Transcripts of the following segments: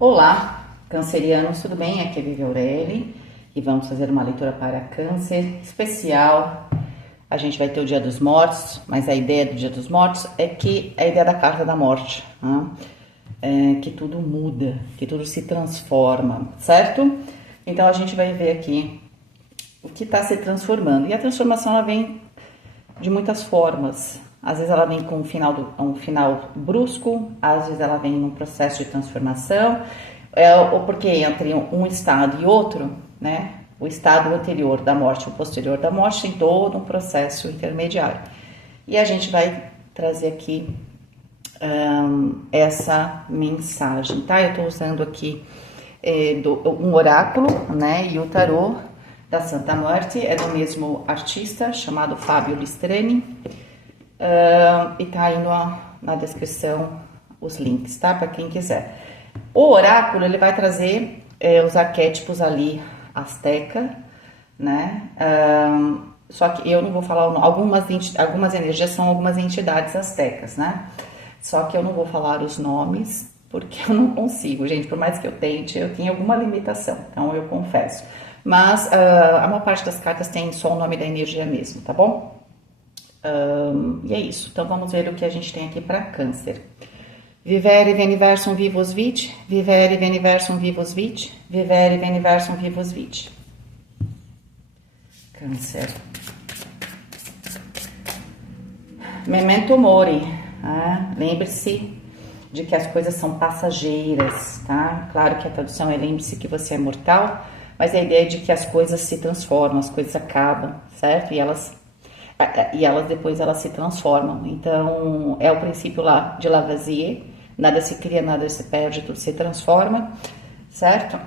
Olá, cancerianos, tudo bem? Aqui é Vivi Aureli e vamos fazer uma leitura para câncer especial. A gente vai ter o Dia dos Mortos, mas a ideia do Dia dos Mortos é que a ideia da carta da morte, né? Que tudo muda, que tudo se transforma, certo? Então a gente vai ver aqui o que está se transformando. E a transformação ela vem de muitas formas. Às vezes ela vem com um final brusco, às vezes ela vem num processo de transformação, ou porque entre um estado e outro, né? O estado anterior da morte, o posterior da morte, tem todo um processo intermediário. E a gente vai trazer aqui essa mensagem, tá? Eu tô usando aqui um oráculo, né? E o tarô da Santa Morte é do mesmo artista chamado Fábio Listrani. E tá aí na descrição os links, tá? Para quem quiser. O oráculo, ele vai trazer os arquétipos ali asteca, né? Só que eu não vou falar algumas energias são algumas entidades astecas, né? Só que eu não vou falar os nomes porque eu não consigo, gente. Por mais que eu tente, eu tenho alguma limitação, então eu confesso. Mas a maior parte das cartas tem só o nome da energia mesmo, tá bom? E é isso. Então vamos ver o que a gente tem aqui para câncer. Vivere veniversum vivos vit, vivere veniversum vivos vit, vivere veniversum vivos vit. Câncer. Memento mori. Lembre-se de que as coisas são passageiras, tá? Claro que a tradução é lembre-se que você é mortal, mas a ideia é de que as coisas se transformam, as coisas acabam, certo? E elas depois se transformam. Então é o princípio lá de Lavoisier: nada se cria, nada se perde, tudo se transforma, certo?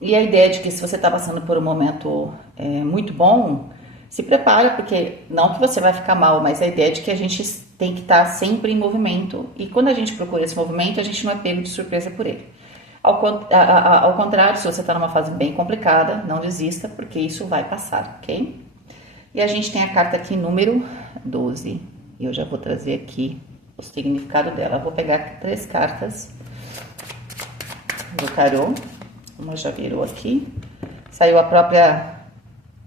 E a ideia de que se você está passando por um momento muito bom, se prepara, porque não que você vai ficar mal, mas a ideia é de que a gente tem que estar sempre em movimento, e quando a gente procura esse movimento, a gente não é pego de surpresa por ele. Ao contrário, se você está numa fase bem complicada, não desista, porque isso vai passar, ok? E a gente tem a carta aqui número 12. E eu já vou trazer aqui o significado dela. Eu vou pegar 3 cartas do tarô. Uma já virou aqui. Saiu a própria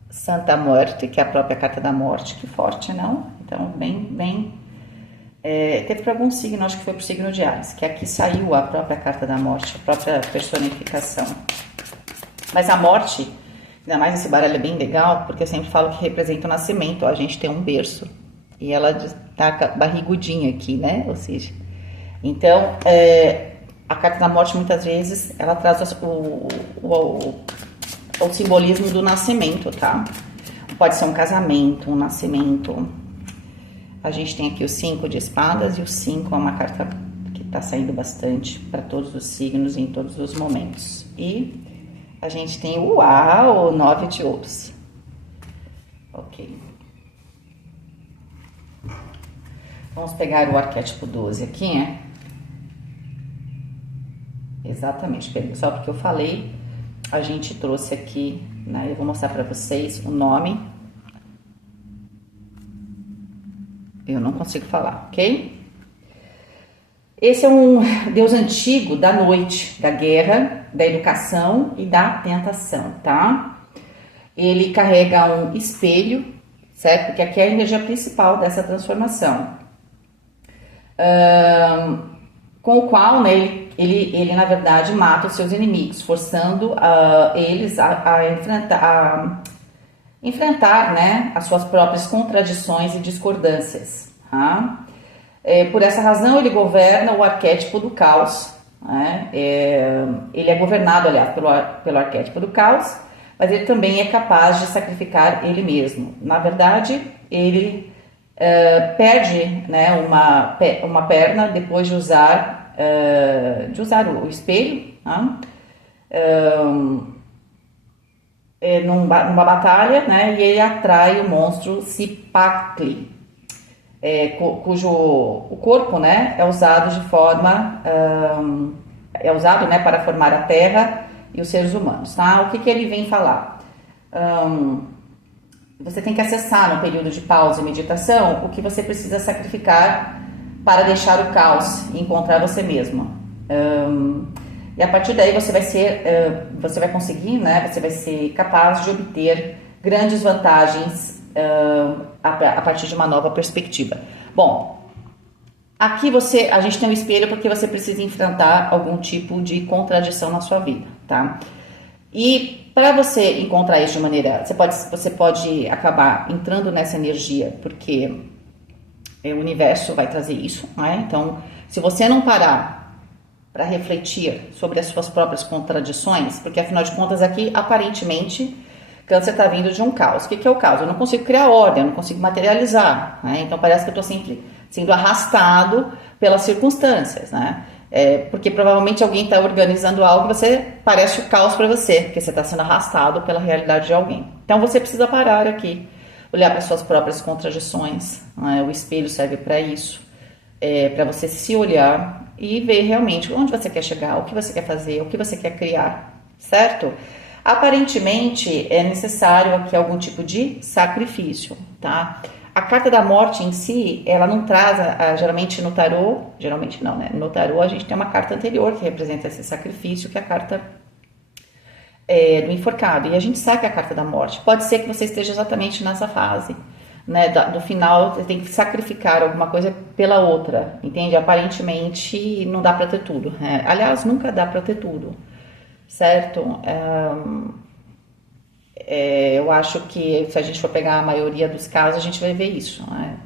Santa Morte, que é a própria carta da morte. Que forte, não? Então, bem... teve para algum signo, acho que foi para o signo de Áries, que aqui saiu a própria carta da morte, a própria personificação. Mas a morte... Ainda mais esse baralho é bem legal, porque eu sempre falo que representa o nascimento. Ó, a gente tem um berço e ela tá barrigudinha aqui, né? Ou seja, então, a carta da morte, muitas vezes, ela traz o simbolismo do nascimento, tá? Pode ser um casamento, um nascimento. A gente tem aqui o 5 de espadas, e o 5 é uma carta que tá saindo bastante para todos os signos, em todos os momentos. E a gente tem o 9 de ouros. Ok. Vamos pegar o arquétipo 12 aqui, né? Exatamente, só porque eu falei, a gente trouxe aqui, né? Eu vou mostrar para vocês o nome. Eu não consigo falar, ok? Esse é um deus antigo da noite, da guerra, da educação e da tentação, tá? Ele carrega um espelho, certo? Porque aqui é a energia principal dessa transformação. Com o qual, né, ele na verdade mata os seus inimigos, forçando eles a enfrentar, né, as suas próprias contradições e discordâncias, tá? Por essa razão, ele governa o arquétipo do caos, né? Ele é governado, aliás, pelo arquétipo do caos, mas ele também é capaz de sacrificar ele mesmo. Na verdade, ele perde, né, uma perna depois de usar o espelho, né? Numa batalha, né? E ele atrai o monstro Cipacli. Cujo o corpo, né, é usado né, para formar a Terra e os seres humanos, tá? O que ele vem falar? Você tem que acessar no período de pausa e meditação o que você precisa sacrificar para deixar o caos e encontrar você mesmo. E a partir daí você vai conseguir, né? Você vai ser capaz de obter grandes vantagens a partir de uma nova perspectiva. Bom, aqui a gente tem um espelho porque você precisa enfrentar algum tipo de contradição na sua vida, tá? E para você encontrar isso de maneira, você pode acabar entrando nessa energia, porque o universo vai trazer isso, né? Então, se você não parar para refletir sobre as suas próprias contradições, porque afinal de contas aqui, aparentemente, Câncer está vindo de um caos. O que é o caos? Eu não consigo criar ordem, eu não consigo materializar, né? Então parece que eu estou sempre sendo arrastado pelas circunstâncias, né? Porque provavelmente alguém está organizando algo e você parece o caos para você, porque você está sendo arrastado pela realidade de alguém. Então você precisa parar aqui, olhar para suas próprias contradições, né? O espelho serve para isso, para você se olhar e ver realmente onde você quer chegar, o que você quer fazer, o que você quer criar, certo? Aparentemente é necessário aqui algum tipo de sacrifício, tá? A carta da morte em si, ela não traz, geralmente no tarô, geralmente não, né? No tarô a gente tem uma carta anterior que representa esse sacrifício, que é a carta do enforcado. E a gente sabe que é a carta da morte. Pode ser que você esteja exatamente nessa fase, né? Do final, você tem que sacrificar alguma coisa pela outra, entende? Aparentemente não dá para ter tudo, né? Aliás, nunca dá para ter tudo, certo? Eu acho que se a gente for pegar a maioria dos casos, a gente vai ver isso, né?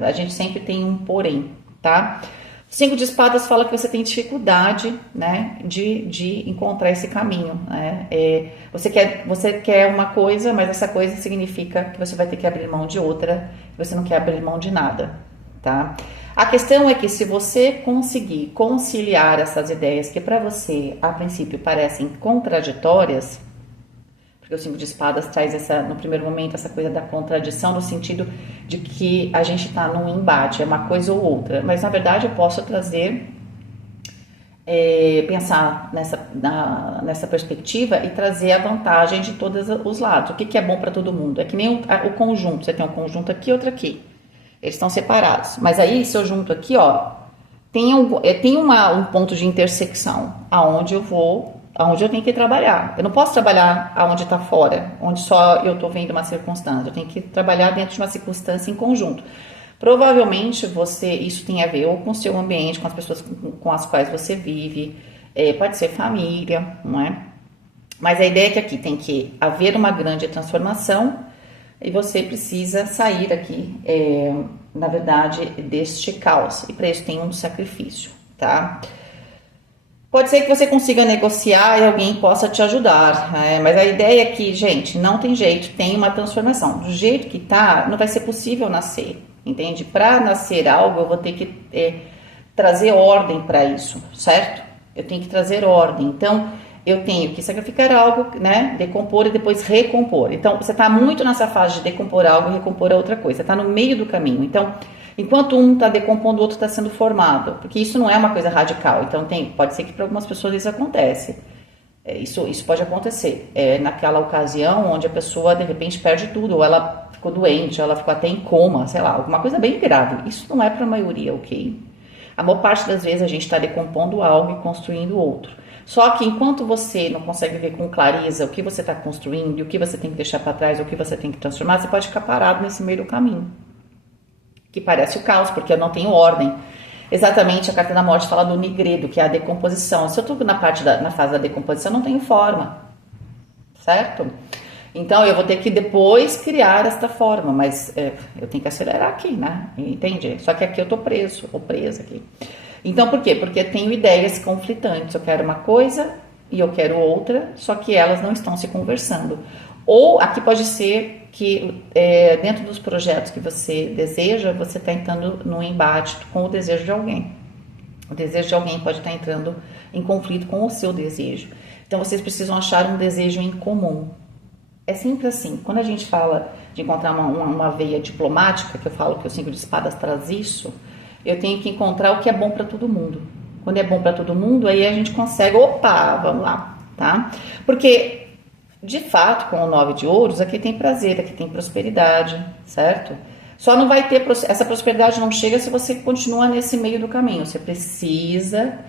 A gente sempre tem um porém, tá? Cinco de espadas fala que você tem dificuldade, né, de encontrar esse caminho, né? Você quer uma coisa, mas essa coisa significa que você vai ter que abrir mão de outra, você não quer abrir mão de nada, tá? A questão é que se você conseguir conciliar essas ideias que para você, a princípio, parecem contraditórias, porque o cinco de espadas traz no primeiro momento, essa coisa da contradição, no sentido de que a gente está num embate, é uma coisa ou outra. Mas, na verdade, eu posso trazer, pensar nessa perspectiva e trazer a vantagem de todos os lados. O que é bom para todo mundo? É que nem o conjunto. Você tem um conjunto aqui e outro aqui. Eles estão separados. Mas aí, se eu junto aqui, ó, tem um ponto de intersecção, aonde eu tenho que trabalhar. Eu não posso trabalhar aonde está fora, onde só eu estou vendo uma circunstância. Eu tenho que trabalhar dentro de uma circunstância em conjunto. Provavelmente isso tem a ver ou com o seu ambiente, com as pessoas com as quais você vive, pode ser família, não é? Mas a ideia é que aqui tem que haver uma grande transformação e você precisa sair aqui, na verdade, deste caos. E para isso tem um sacrifício, tá? Pode ser que você consiga negociar e alguém possa te ajudar, mas a ideia é que, gente, não tem jeito, tem uma transformação. Do jeito que tá, não vai ser possível nascer, entende? Para nascer algo, eu vou ter que trazer ordem para isso, certo? Eu tenho que trazer ordem. Então, eu tenho que sacrificar algo, né? Decompor e depois recompor. Então, você está muito nessa fase de decompor algo e recompor a outra coisa. Você está no meio do caminho. Então, enquanto um está decompondo, o outro está sendo formado. Porque isso não é uma coisa radical. Então, pode ser que para algumas pessoas isso acontece. Isso pode acontecer. Naquela ocasião onde a pessoa, de repente, perde tudo. Ou ela ficou doente, ou ela ficou até em coma, sei lá. Alguma coisa bem grave. Isso não é para a maioria, ok? A maior parte das vezes a gente está decompondo algo e construindo outro. Só que enquanto você não consegue ver com clareza o que você está construindo e o que você tem que deixar para trás, o que você tem que transformar, você pode ficar parado nesse meio do caminho. Que parece o caos, porque eu não tenho ordem. Exatamente, a carta da morte fala do nigredo, que é a decomposição. Se eu estou na fase da decomposição, eu não tenho forma, certo? Então, eu vou ter que depois criar esta forma, mas eu tenho que acelerar aqui, né? Entende? Só que aqui eu estou preso, ou presa aqui. Então, por quê? Porque eu tenho ideias conflitantes. Eu quero uma coisa e eu quero outra, só que elas não estão se conversando. Ou aqui pode ser que dentro dos projetos que você deseja, você está entrando num embate com o desejo de alguém. O desejo de alguém pode estar entrando em conflito com o seu desejo. Então, vocês precisam achar um desejo em comum. É sempre assim. Quando a gente fala de encontrar uma veia diplomática, que eu falo que o cinco de espadas traz isso, eu tenho que encontrar o que é bom para todo mundo. Quando é bom para todo mundo, aí a gente consegue, vamos lá, tá? Porque, de fato, com o 9 de ouros, aqui tem prazer, aqui tem prosperidade, certo? Só não vai ter, essa prosperidade não chega se você continua nesse meio do caminho. Você precisa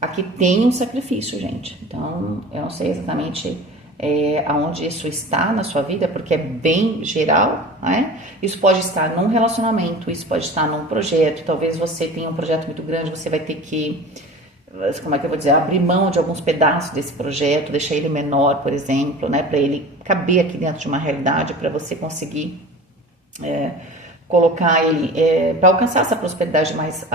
aqui tem um sacrifício, gente. Então, eu não sei exatamente aonde isso está na sua vida, porque é bem geral, né? Isso pode estar num relacionamento, isso pode estar num projeto. Talvez você tenha um projeto muito grande, você vai ter que, como é que eu vou dizer, abrir mão de alguns pedaços desse projeto, deixar ele menor, por exemplo, né? Para ele caber aqui dentro de uma realidade, para você conseguir colocar ele para alcançar essa prosperidade mais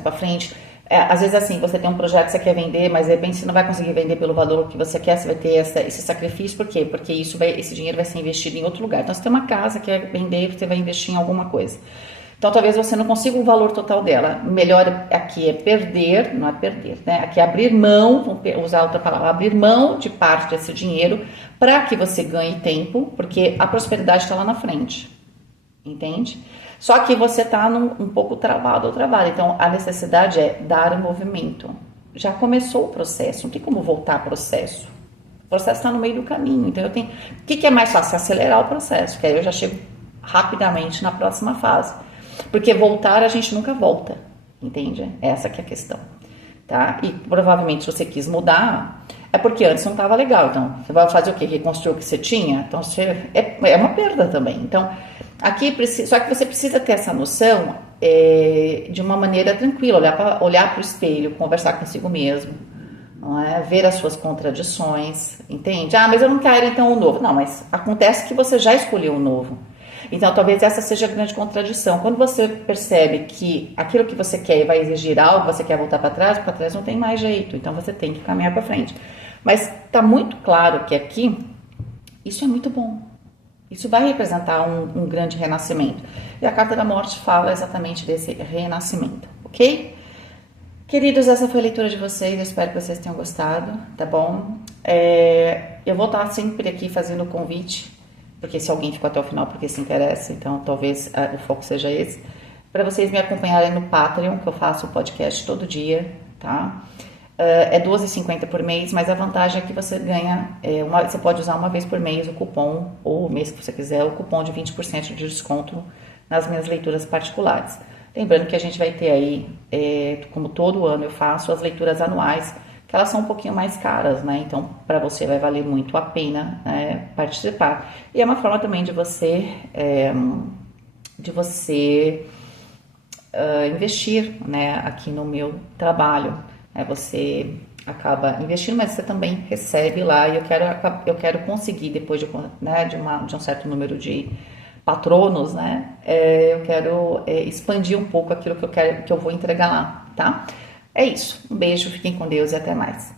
para frente. Às vezes assim, você tem um projeto que você quer vender, mas de repente você não vai conseguir vender pelo valor que você quer, você vai ter esse sacrifício, por quê? Porque esse dinheiro vai ser investido em outro lugar. Então, você tem uma casa que quer vender, você vai investir em alguma coisa. Então, talvez você não consiga o valor total dela. Melhor aqui é perder, não é perder, né? Aqui é abrir mão, vamos usar outra palavra, abrir mão de parte desse dinheiro para que você ganhe tempo, porque a prosperidade está lá na frente, entende? Só que você está um pouco travado ao trabalho, então a necessidade é dar um movimento. Já começou o processo, não tem como voltar ao processo. O processo está no meio do caminho, então o que é mais fácil? Acelerar o processo, que aí eu já chego rapidamente na próxima fase. Porque voltar a gente nunca volta, entende? Essa que é a questão, tá? E provavelmente se você quis mudar, é porque antes não estava legal, então você vai fazer o quê? Reconstruir o que você tinha? Então é uma perda também. Então, aqui só que você precisa ter essa noção de uma maneira tranquila, olhar para o espelho, conversar consigo mesmo, não é? Ver as suas contradições, entende? Ah, mas eu não quero então o novo. Não, mas acontece que você já escolheu o novo. Então, talvez essa seja a grande contradição. Quando você percebe que aquilo que você quer vai exigir algo, você quer voltar para trás não tem mais jeito. Então, você tem que caminhar para frente. Mas está muito claro que aqui, isso é muito bom. Isso vai representar um grande renascimento. E a Carta da Morte fala exatamente desse renascimento, ok? Queridos, essa foi a leitura de vocês. Eu espero que vocês tenham gostado, tá bom? Eu vou estar sempre aqui fazendo o convite, porque se alguém ficou até o final porque se interessa, então talvez o foco seja esse, para vocês me acompanharem no Patreon, que eu faço o podcast todo dia, tá? É R$12,50 por mês, mas a vantagem é que você ganha, você pode usar uma vez por mês o cupom, ou o mês que você quiser, o cupom de 20% de desconto nas minhas leituras particulares. Lembrando que a gente vai ter aí, como todo ano eu faço, as leituras anuais, que elas são um pouquinho mais caras, né? Então, para você vai valer muito a pena, né, participar. E é uma forma também de você investir, né, aqui no meu trabalho. Você acaba investindo, mas você também recebe lá. E eu quero conseguir, depois de um certo número de patronos, né? Eu quero expandir um pouco aquilo que eu vou entregar lá, tá? É isso. Um beijo, fiquem com Deus e até mais.